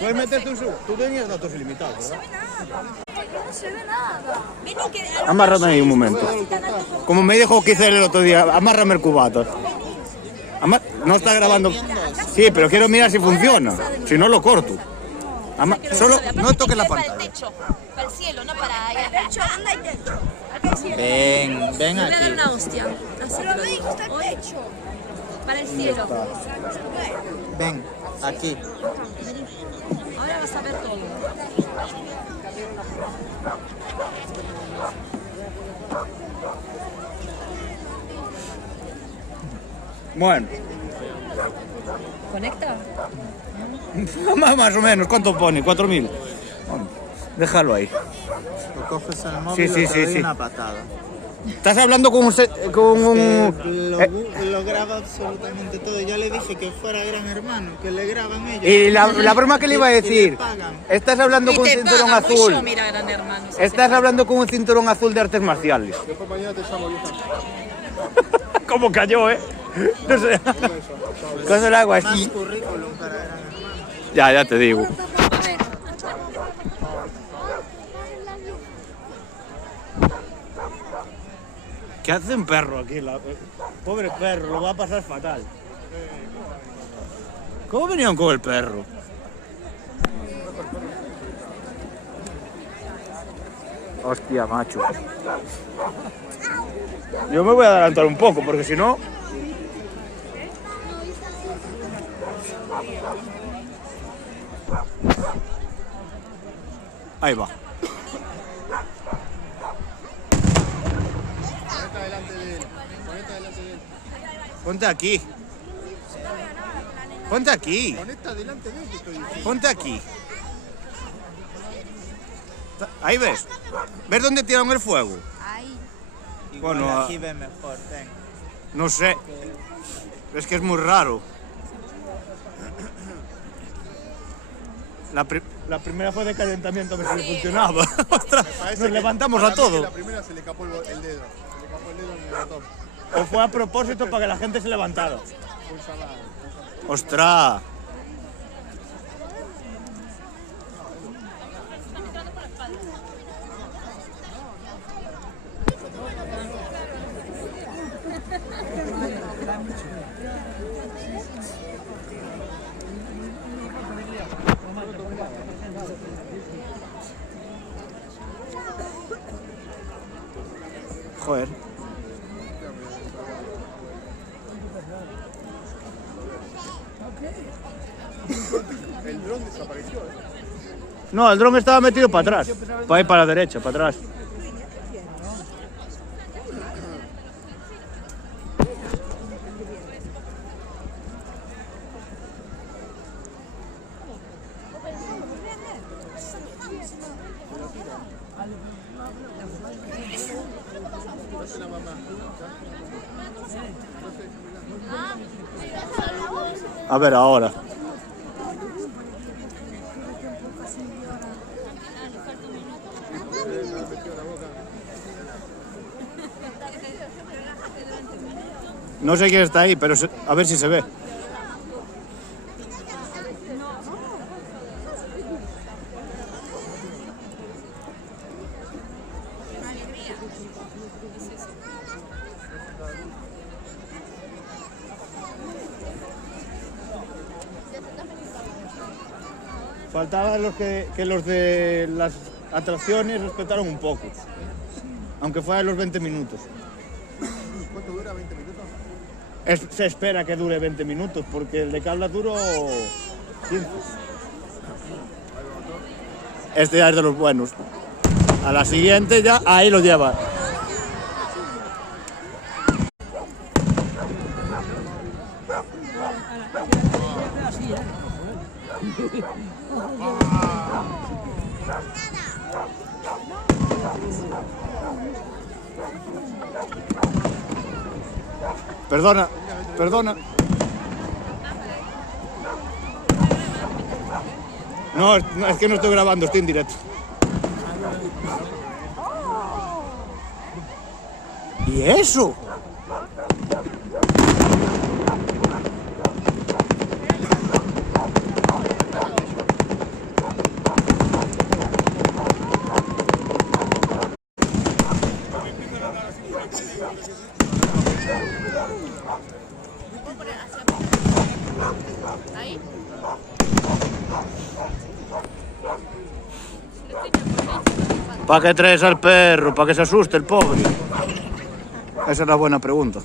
Puedes meterte un sub. Tú tenías datos ilimitados, ¿verdad? No se ve nada. Amárrame ahí un momento. Como me dijo que hice el otro día, amárrame el cubato. No está grabando. Sí, pero quiero mirar si funciona. Si no, lo corto. Solo no toques la pantalla. Para el techo, para el cielo, no para allá. El techo, anda el techo. Ven Te voy a dar aquí. una hostia. Así te lo digo. Para el cielo. Ven, aquí. Ahora vas a ver todo. Bueno. ¿Conecta? Más o menos. ¿Cuánto pone? 4.000. Déjalo ahí. Lo coges el móvil Sí, y te doy sí. una patada. Estás hablando con un... Lo graba absolutamente todo. Ya le dije que fuera Gran Hermano, que le graban ellos. Y la broma que le iba a decir, estás hablando con un cinturón azul. Mira, gran hermano. Estás hablando con un cinturón azul de artes marciales. ¿Cómo cayó, No sé. Con el agua Más así. currículum para Gran Hermano. Ya te digo. ¿Qué hace un perro aquí? Pobre perro, lo va a pasar fatal. ¿Cómo venían con el perro? Hostia, macho. Yo me voy a adelantar un poco, porque si no... Ahí va. Ponte aquí. Ponte aquí. Ponte aquí. Ahí ves. ¿Ves dónde tiraron el fuego? Ahí. Bueno, Igual aquí ve mejor, ven. No sé. Es que es muy raro. La primera fue de calentamiento, a ver si funcionaba. Ostras, nos levantamos a todo. La primera se le escapó el dedo. Se le escapó el dedo en el botón. O fue a propósito para que la gente se levantara. ¡Ostras! Joder. El dron desapareció. No, el dron estaba metido para atrás. Para ir para la derecha, para atrás. A ver, ahora. No sé quién está ahí, pero a ver si se ve. Faltaba que los de las atracciones respetaron un poco, aunque fuera los 20 minutos. ¿Cuánto dura? ¿20 minutos? Se espera que dure 20 minutos, porque el de Cabla duró 15. Este ya es de los buenos. A la siguiente ya, ahí lo lleva. Perdona, perdona. No, es que no estoy grabando, estoy en directo. ¿Y eso? ¿Para qué traes al perro? ¿Para que se asuste el pobre? Esa es la buena pregunta.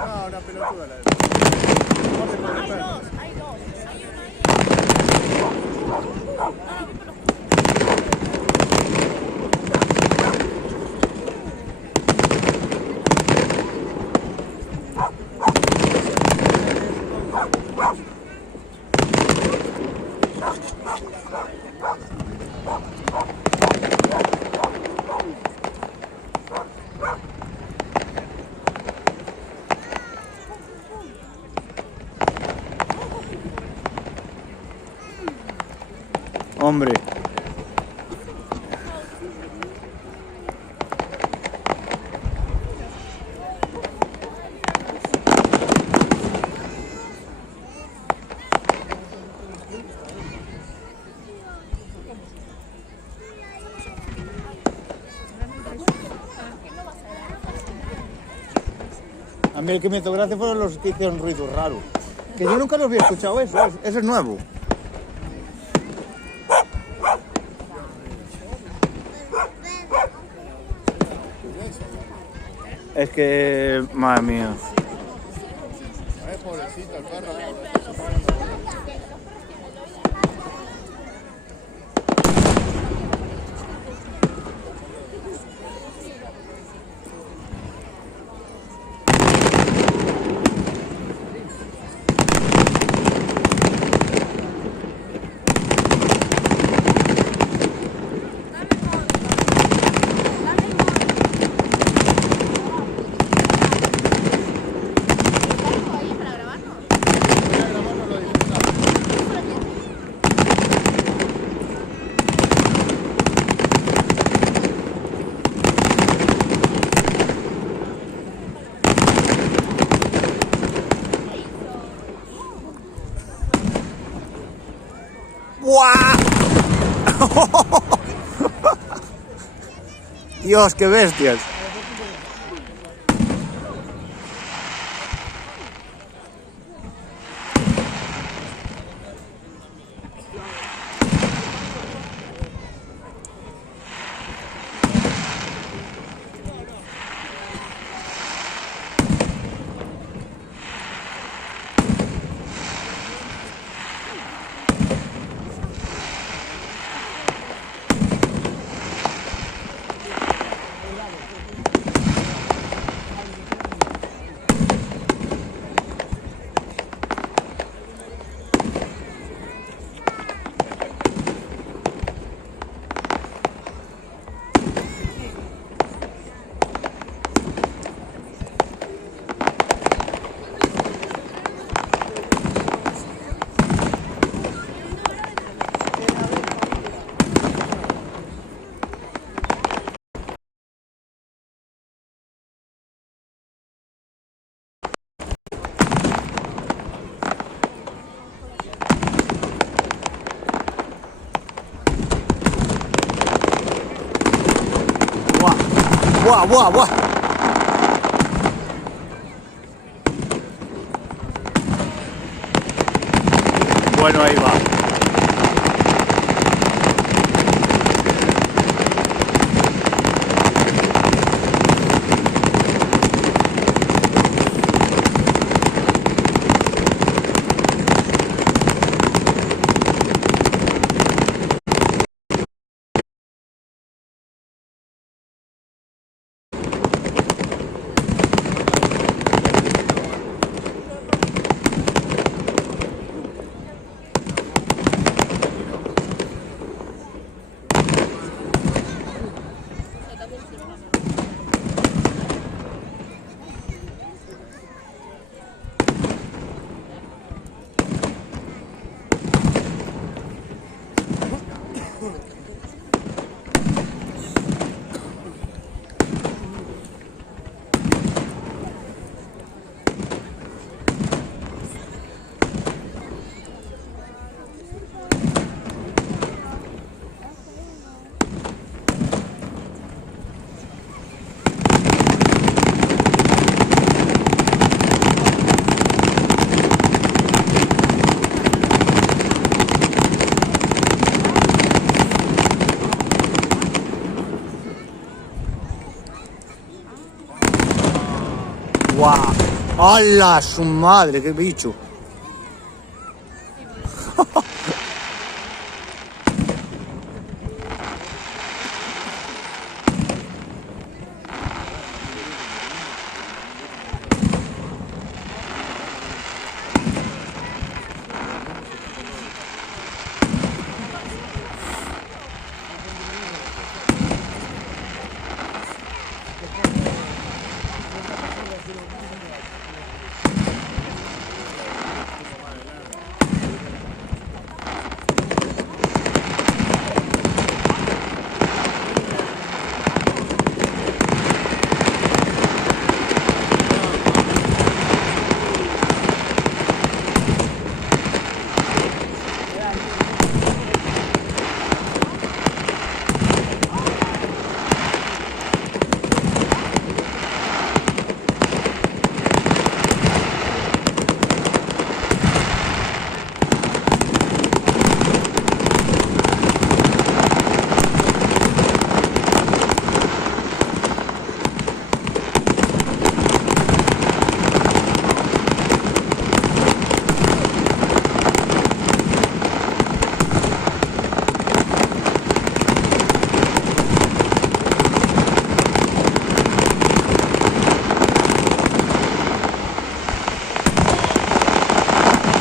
Ah, una pelotuda la de. Hombre. A mí el que me hizo gracia fueron los que hicieron ruidos raros. Que yo nunca los había escuchado eso. Eso es nuevo. Es que, madre mía. Pobrecito el perro. ¡Buah! Dios, qué bestias. ¡Buah, buah, buah! Bueno, ahí va. ¡Guau! ¡Hala, su madre! ¡Qué bicho!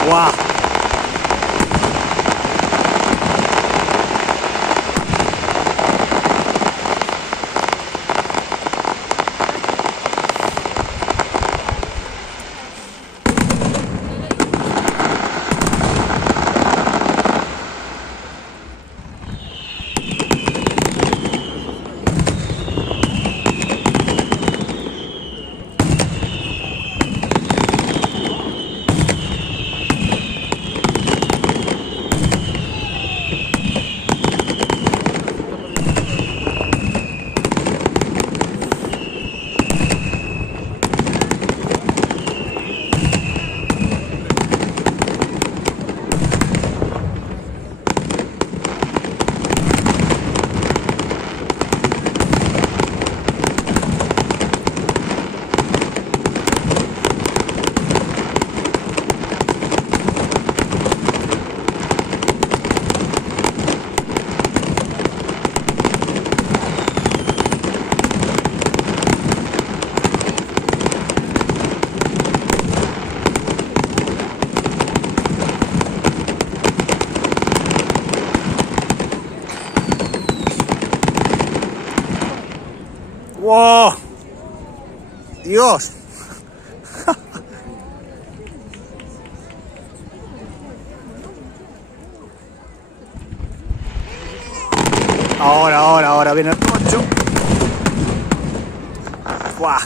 ¡Guau! ¡Wow! ¡Dios! Ahora viene el tocho. ¡Guau!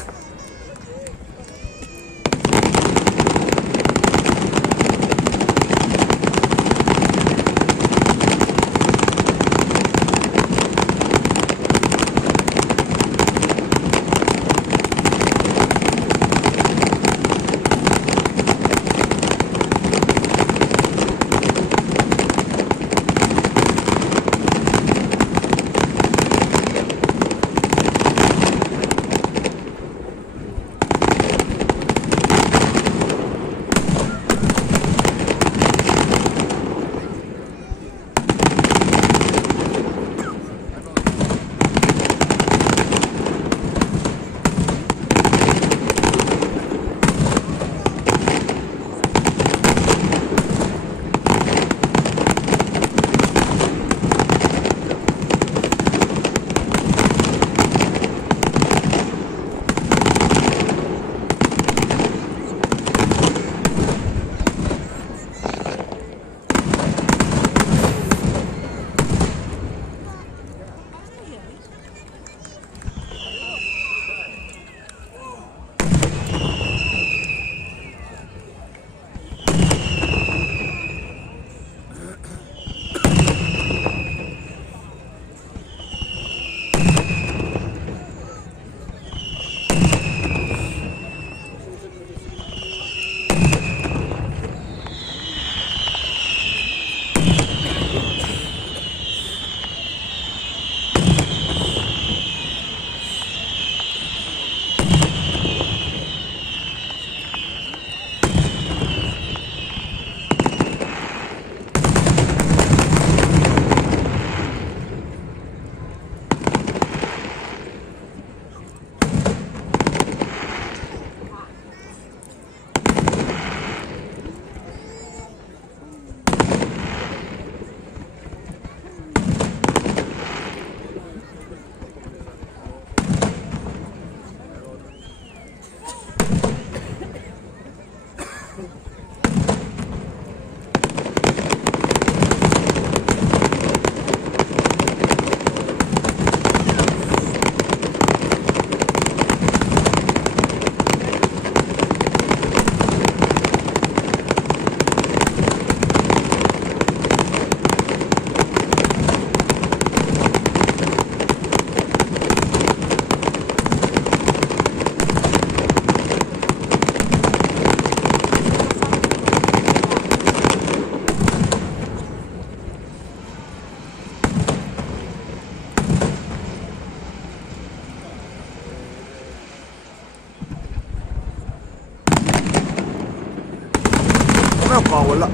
cago en la...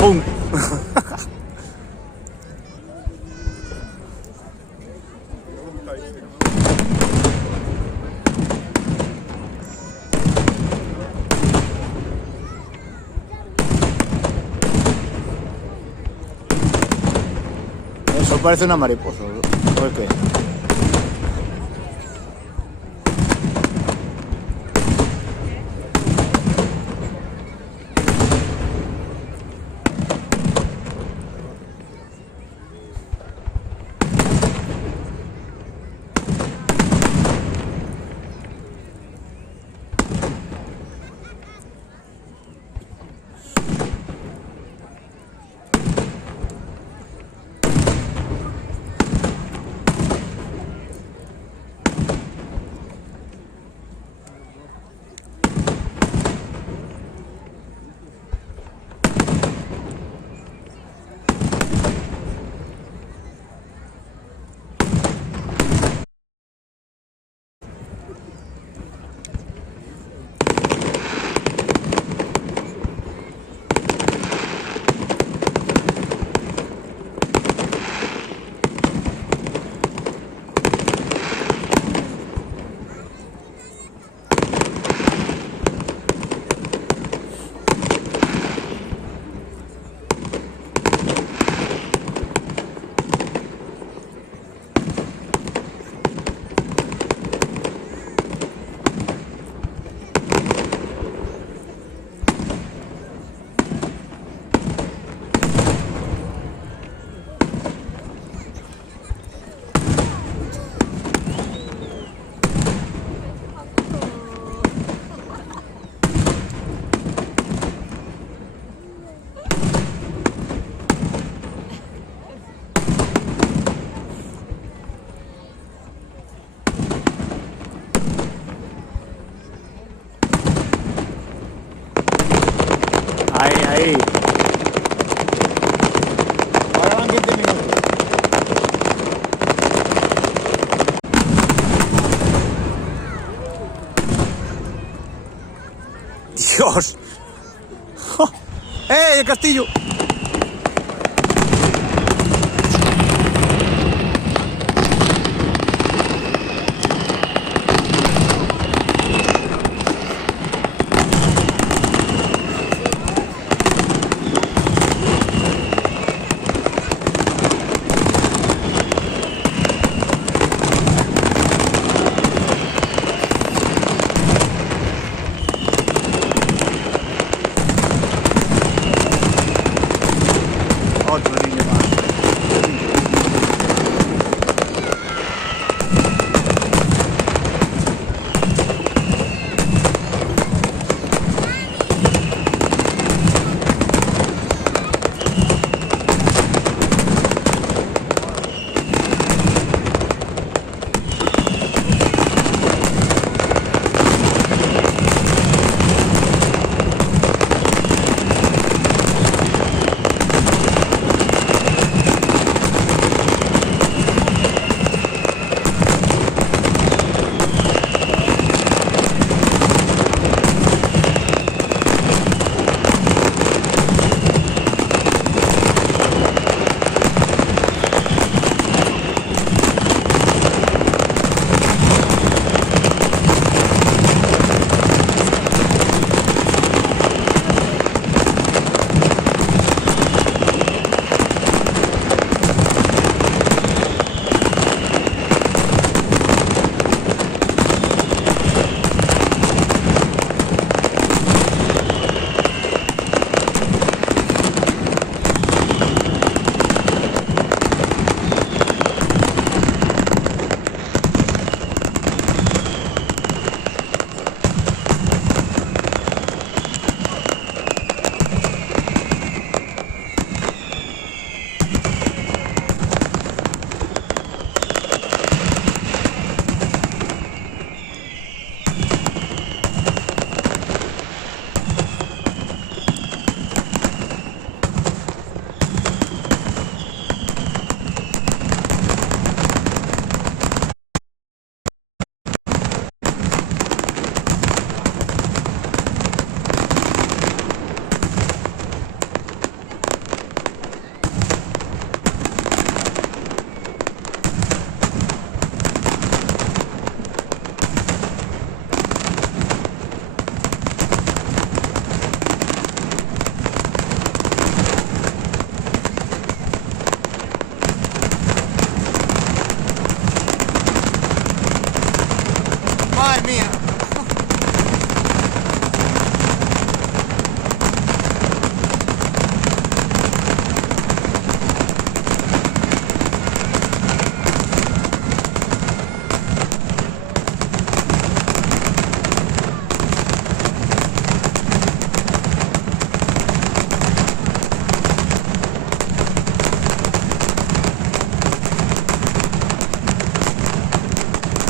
¡Pum! Eso parece una mariposa, ¿no? ¿Por qué? Ahí. Ahora van 15 minutos. Dios. ¡Eh, el castillo!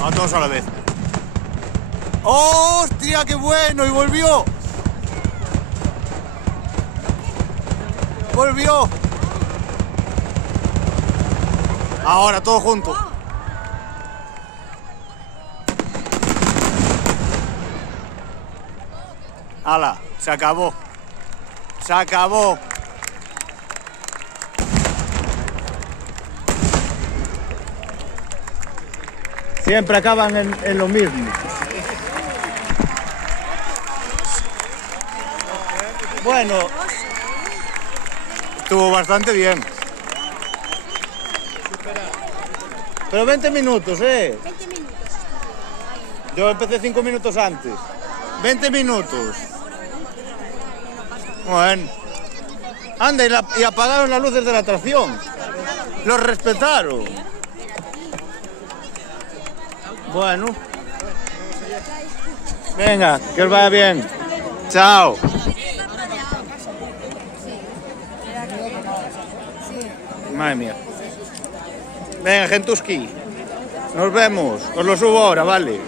A todos a la vez. ¡Hostia, qué bueno! Y volvió. Volvió. Ahora, todos juntos. ¡Hala! Se acabó. Se acabó. Siempre acaban en lo mismo. Bueno, estuvo bastante bien. Pero 20 minutos, ¿eh? 20 minutos. Yo empecé 5 minutos antes. 20 minutos. Bueno. Anda, y apagaron las luces de la atracción. Los respetaron. Bueno. Venga, que os vaya bien. Chao. Madre mía. Venga, Gentuski. Nos vemos. Os lo subo ahora, vale.